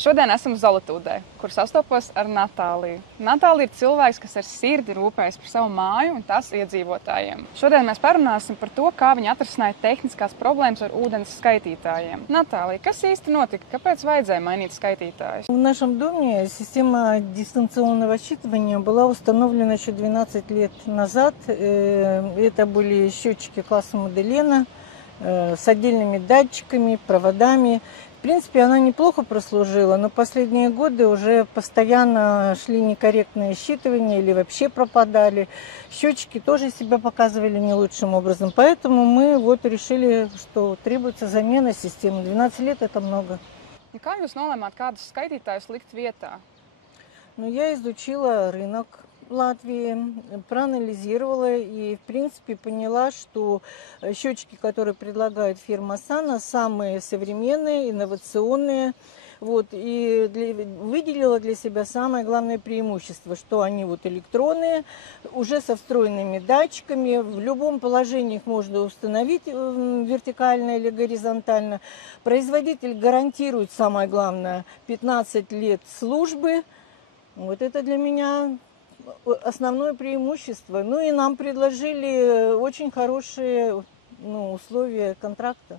Šodien esam Zolotūdē, kur sastopos ar Natāliju. Natālija ir cilvēks, kas ar sirdi rūpējas par savu māju un tās iedzīvotājiem. Šodien mēs parunāsim par to, kā viņa atrisināja tehniskās problēmas ar ūdens skaitītājiem. Natālija, kas īsti notika? Kāpēc vajadzēja mainīt skaitītājus? В нашем доме система дистанционного считывания была установлена еще 12 лет назад. Это были счетчики класса Моделена с отдельными датчиками, проводами. В принципе, она неплохо прослужила, но последние годы уже постоянно шли некорректные считывания или вообще пропадали. Счетчики тоже себя показывали не лучшим образом. Поэтому мы решили, что требуется замена системы. 12 лет – это много. Kā jūs nolēmāt, kādus skaitītājus likt vietā? Я изучила рынок Латвии, проанализировала и, в принципе, поняла, что счетчики, которые предлагает фирма Sana, самые современные, инновационные. И выделила для себя самое главное преимущество, что они электронные, уже со встроенными датчиками. В любом положении их можно установить вертикально или горизонтально. Производитель гарантирует, самое главное, 15 лет службы. Это для меня основное преимущество. И нам предложили очень хорошие условия контракта.